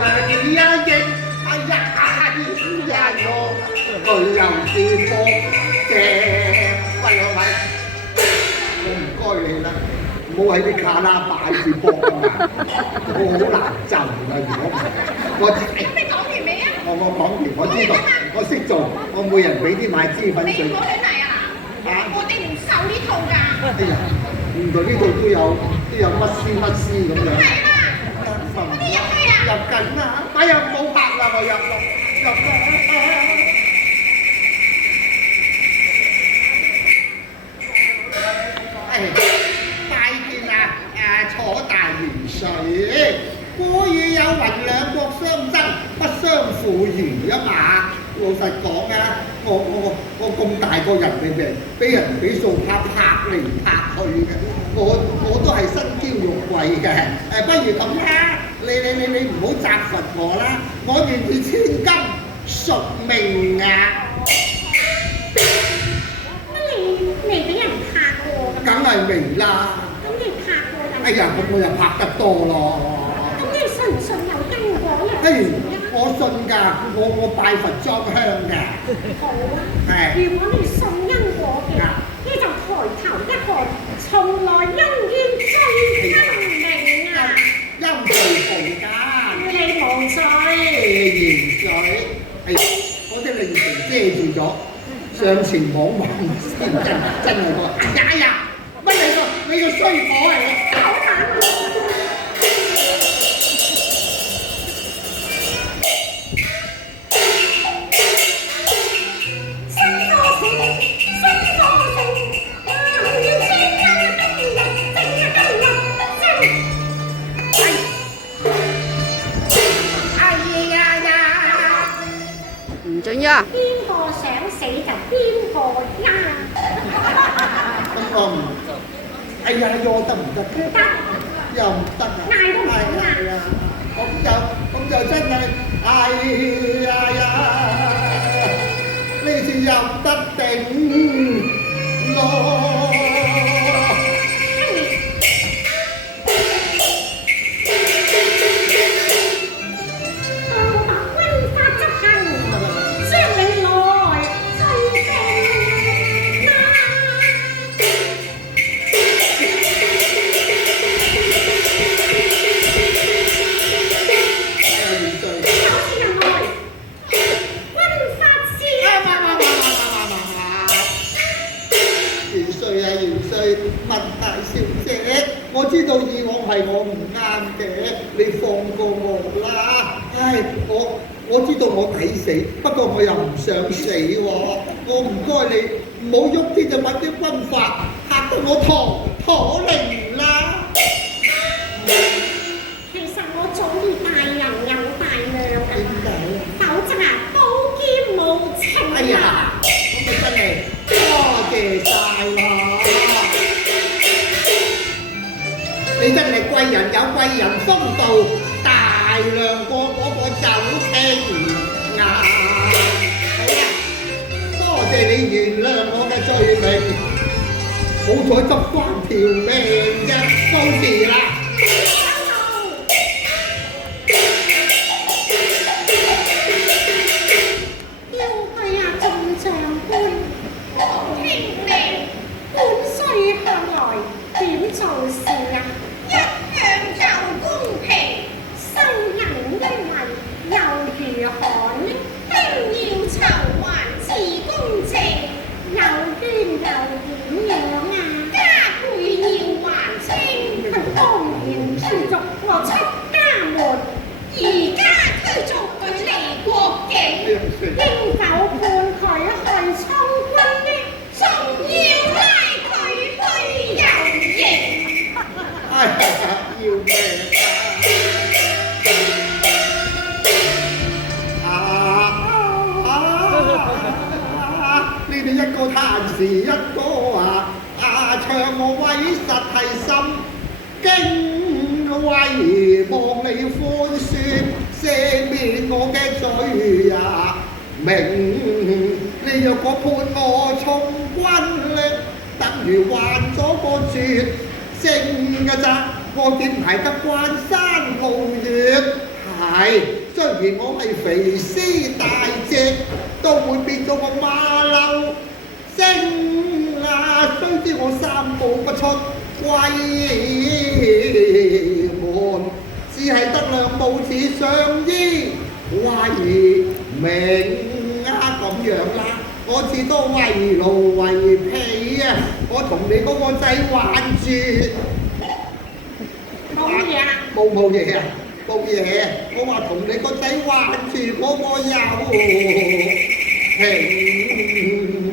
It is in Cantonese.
你一應，哎呀我佢又是波嘅，喂兩位，我唔該你啦，唔好喺啲卡拉擺住波啊！我好難就啊！如果唔係，我咁你講完未啊？我講完，我知道，我識做，我每人俾啲買脂粉水。你唔好亂嚟啊！我哋唔受呢套㗎。哎呀，原來呢度都有乜絲咁樣。係啦，我哋入去啊！入緊啦！哎呀，冇拍啦，我入啦。拜見啊！楚大元帥，古語有云：兩國相爭，不相負餘啊嘛。老實講啊，我咁大個人命，俾人俾數拍嚟拍去嘅，我都係身嬌肉貴嘅。不如咁啦，你唔好責罰我啦，我願意千金贖命啊！你俾人拍過㗎？梗係明啦。咁你拍過㗎？哎呀，咁我又拍得多咯。咁你信唔信有因果呢？我信㗎，我拜佛裝香㗎。好啊。如果你信因果嘅，你就抬頭一看，從來恩怨最分明啊！陰罪無間。你無罪。鹽水。哎呀，我啲靈魂遮住咗。上前望望先，真係個，哎呀，乜你個衰婆嚟嘅？好難。唔準呀！邊個想死就邊個啦！咁我唔，哎呀，喐得唔得？唔得，又唔得啊！嗌都唔得啊！咁就真係，哎呀，呢次入得頂咯！我知道以往係我唔啱嘅，你放過我啦！唉，我知道我抵死，不過我又唔想死喎。我唔該你，唔好喐啲就揾啲軍法，嚇得我陀靈啦！其實我早已大人有大量㗎，點解？否則啊，刀劍無情啊！哎呀，咁咪真係多謝晒啦！你真係貴人有貴人風度，大量過嗰個酒傾啊！好啦，多謝你原諒我嘅罪名，好彩執翻條命啫，到時啦。要去啊，眾長官，聽命，本須向來點做事啊？一向就公平，收人恩惠又如何呢？輕要酬還自公正，有冤又點樣啊？加倍要還清。當然驅逐我出家門，而家驅逐佢離國境，應否判佢去充軍呢？仲要拉佢去遊刑。哎呀，要命啊！呢啲一個嘆時一個唱我威實係心驚威，望你寬恕赦免我嘅罪啊！明你若果判我充軍咧，等於患咗個絕症㗎咋，我點捱得關山路遠？係，雖然我係肥屍大隻，都會變做個馬騮精啊！雖知我三步不出閨門，只係得兩步似上衣為名啊咁樣啦。我至多為奴為婢啊！我同你嗰個仔玩住。冇乜嘢啊？冇嘢啊，冇嘢。我話同你個仔玩住嗰個有情。